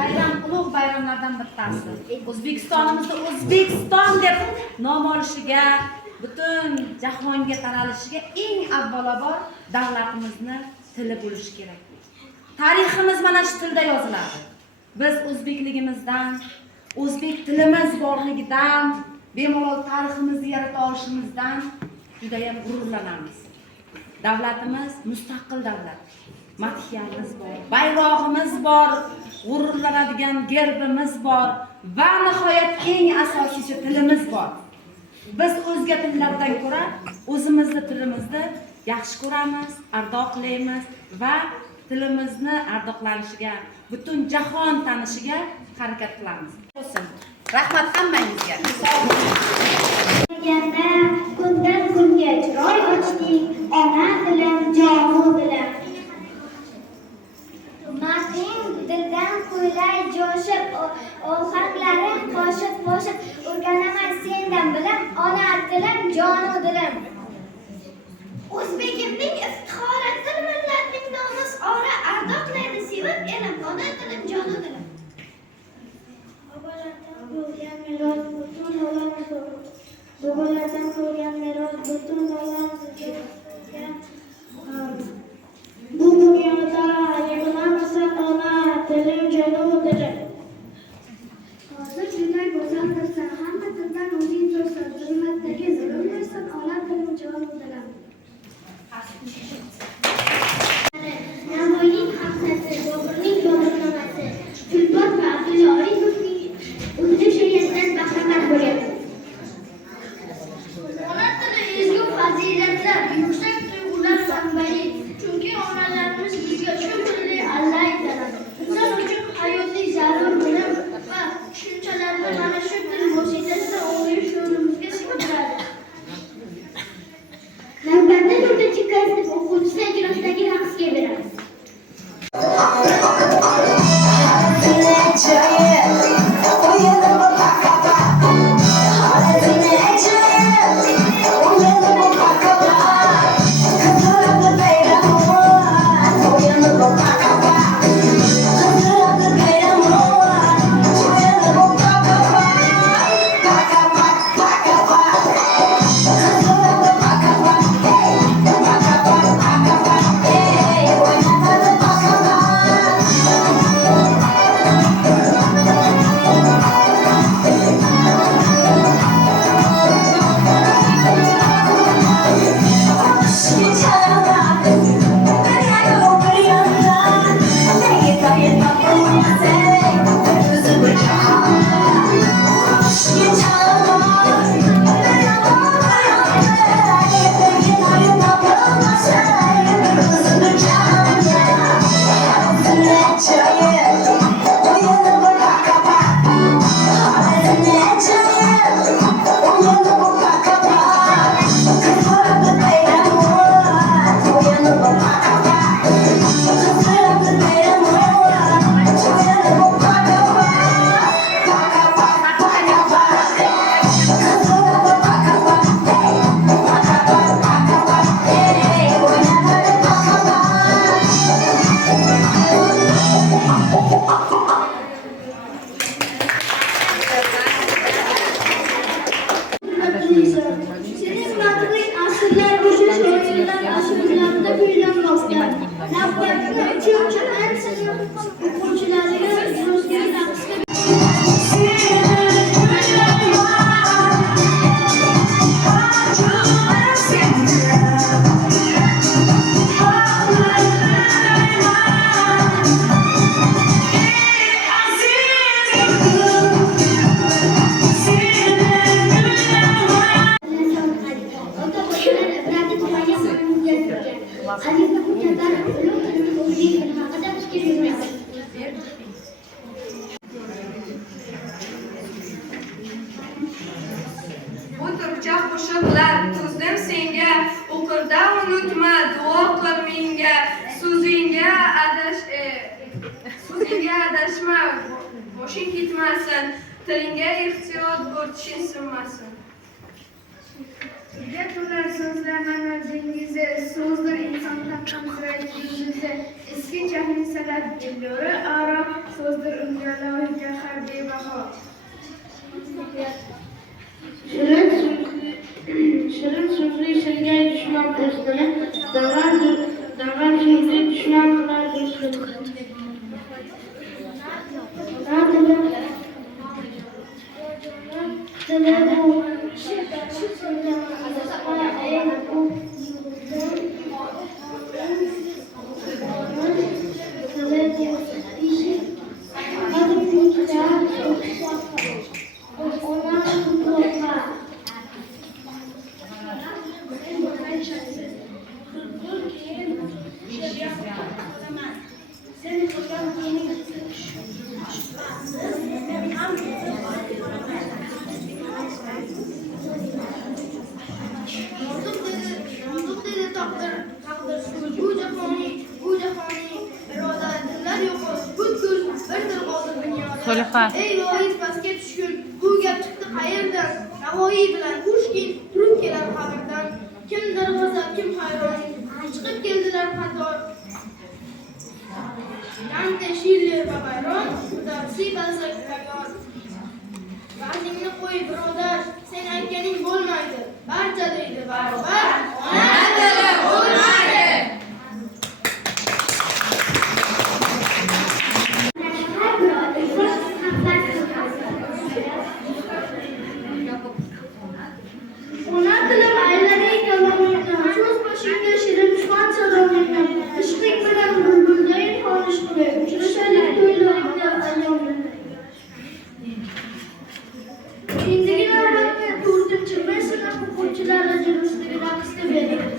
bayram ulug' bayramlardan bittasi. O'zbekistonimizda O'zbekiston deb nom olishiga, butun jahonga taralishiga eng avvalambor davlatimizni tili bo'lishi kerak. Tariximiz mana shu tilda yoziladi. Biz o'zbekligimizdan, o'zbek tilimiz borligidan, bemalol tariximizni yarata olishimizdan juda ham g'ururlanamiz. Davlatimiz mustaqil davlat. Madhiyamiz bor, bayrog'imiz bor, g'ururlanadigan gerbimiz bor va nihoyat eng asosiysi tilimiz bor. Biz o'zga tillardan ko'ra o'zimizning tilimizni yaxshi ko'ramiz, ardoqlaymiz va tilimizni ardoqlanishiga, butun jahon tanishiga harakat qilamiz. Rahmat hammangizga. Kundan kunga chiroy ochding, ona tilim, jonu dilim. Madhing dildan ko'ylay jo'shib, ohanglaring qo'shiq o'rganaman sendan bilim, ona tilim, jonu dilim. O'zbekimning iftixori, til millatning nomus ora, ardoqlaydi sevib elim, ona tilim, jonu dilim. Bobolardan ko'rgan meros butun olamizga. Bu dunyoda yig'lamasa ona tilim, jonu dilim. Hozir shunday go'zaldirsan, hamma tildan o'zing tursan, zulmatdagi zulm bo'lsin, ona tilim, jonu dilim. Navoiyning hamsasi, Boburning boburnomasi, Chulbot va Abdulla Oripovning urdu she'ridan bahramand bo'lyapti. Ona tili ezgu fazilatlar, yuksak tuyg'ular manbai. Chunki onalarimiz bizga shu tilni Alloh aytadi. Inson uchun hayotiy zarur bilim va tushunchalarni mana shu til vositasida o'rganish yo'limizga singdiradi. Navbatda 4-klass o'quvchisi ijrosidagi raqsga beramiz. boshing ketmasin, tilingga ehtiyot bo'l, sinmasin. Sizga to'lar so'zlar manzilizi, so'zdir insondan yuzlari, eski jahli salab jillori aro, so'zdir unga Shirin so'zli shirgay dushman do'stini, davran so'zli dushman qilar do'stini. Soliha. Ey voiz pastga tushgun, bu gap chiqdi qayerdan? Navoiy bilan Pushkin turib kelar qabrdan. Kim darg'azab, kim hayron, chiqib keldilar qator. Dante Shiller va Bayron, Darsi Balzac tayyor. Va'zingni qo'y birodar, sen aytganing bo'lmaydi. Barcha deydi barobar, ona tili bo'lmaydi. Ona tilim aylanay kalomingdan, so'z boshingda shirin dushman salomingdan, ishqing bilan bulbuldayin xonish qilay, uchrashalik to'ylaringda ayyomingdan. Endigi navbatda 4-chi sinf o'quvchilari jurnalistik raqsga berildi.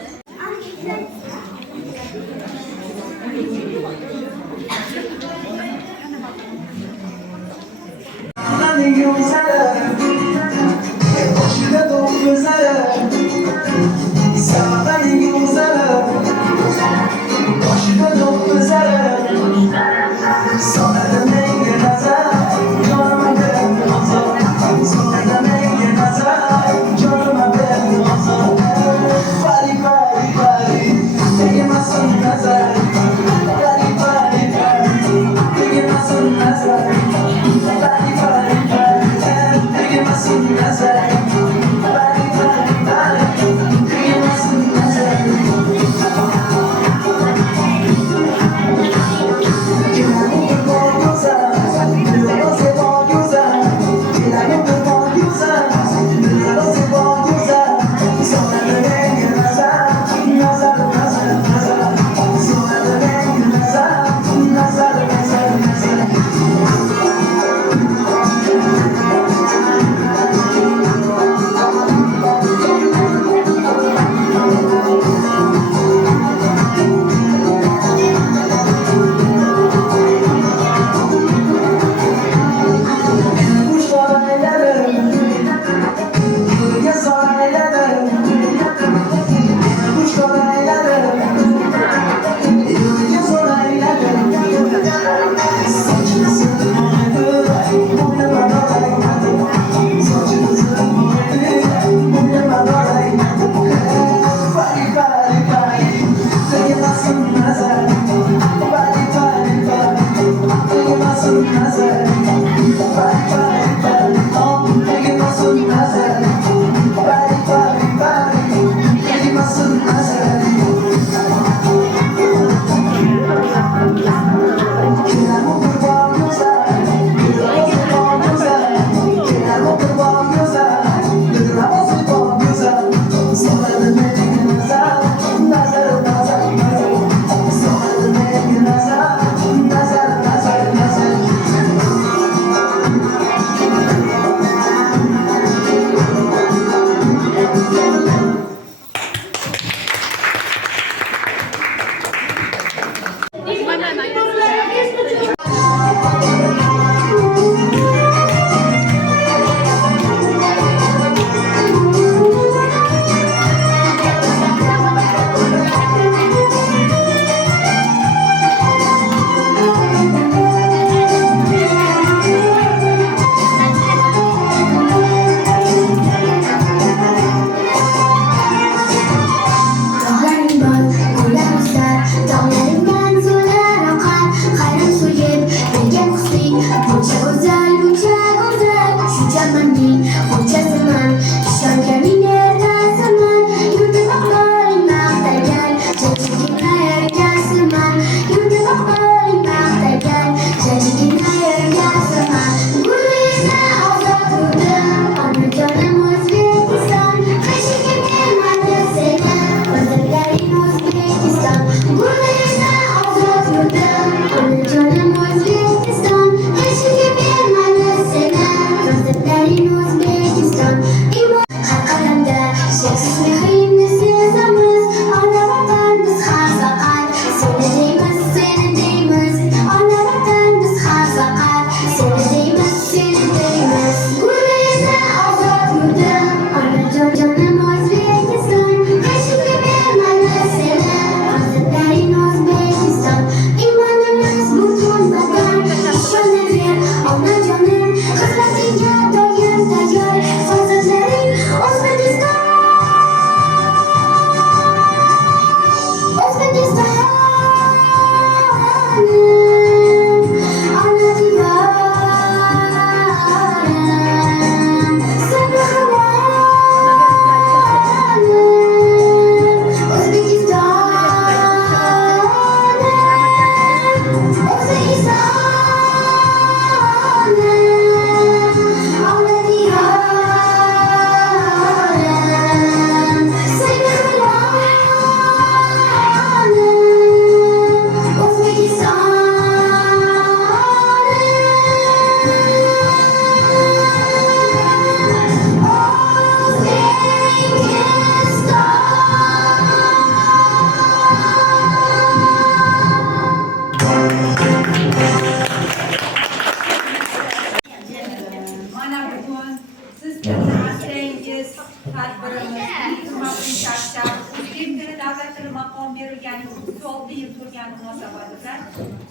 munosabat bilan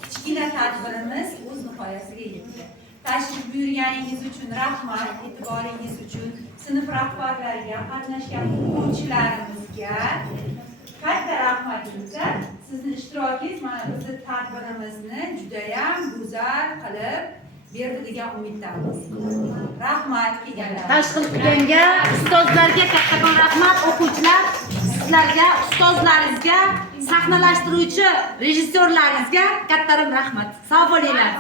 kichkina tadbirimiz o'z nihoyasiga yetdi. Tashrif buyurganingiz uchun rahmat, e'tiboringiz uchun sinf rahbarlariga, qatnashgan o'quvchilarimizga katta rahmat bildirib, sizning ishtirokingiz mana bizni tadbirimizni judayam go'zal qilib berdi degan umiddamiz. Rahmat kelganlar. Tashkil qilganga ustozlarga kattakon rahmat, o'quvchilar, sizlarga, ustozlaringizga, sahnalashtiruvchi rejissyorlaringizga kattaroq rahmat. Sog' bo'linglar.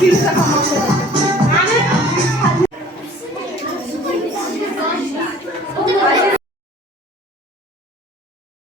Kimse